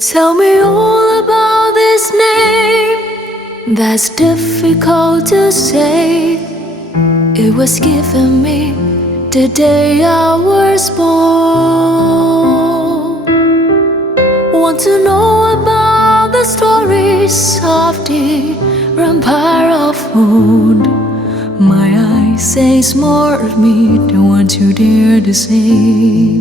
Tell me all about this name that's difficult to say. It was given me the day I was born. Want to know about the stories of the Empire of Wood. My eyes says more of me than what you dare to say.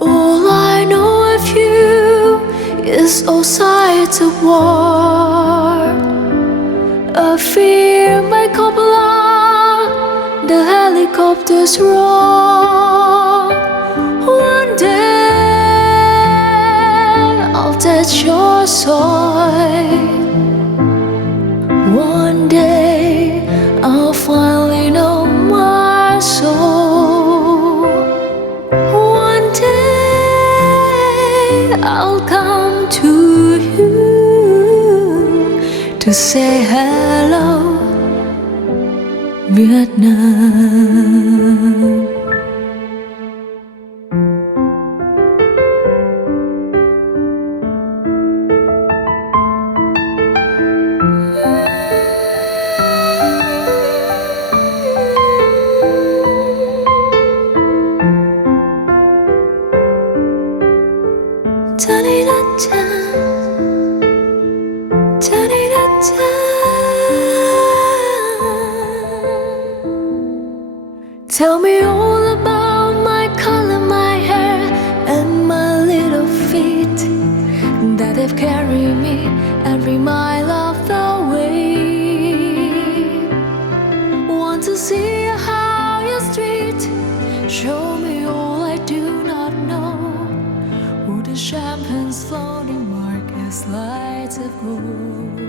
All I know of you is all sides of war. A fear my Coppola, the helicopters roar. One day I'll touch your soil. One day I'll finally know my soul. One day I'll come to you to say hello, Vietnam. Da-dee-da-da, da-dee-da-da. Tell me all about my color, my hair, and my little feet that have carried me every mile of the way. Want to see how your street, show me all I do not know. Who the champagne's floating mark as lights of gold.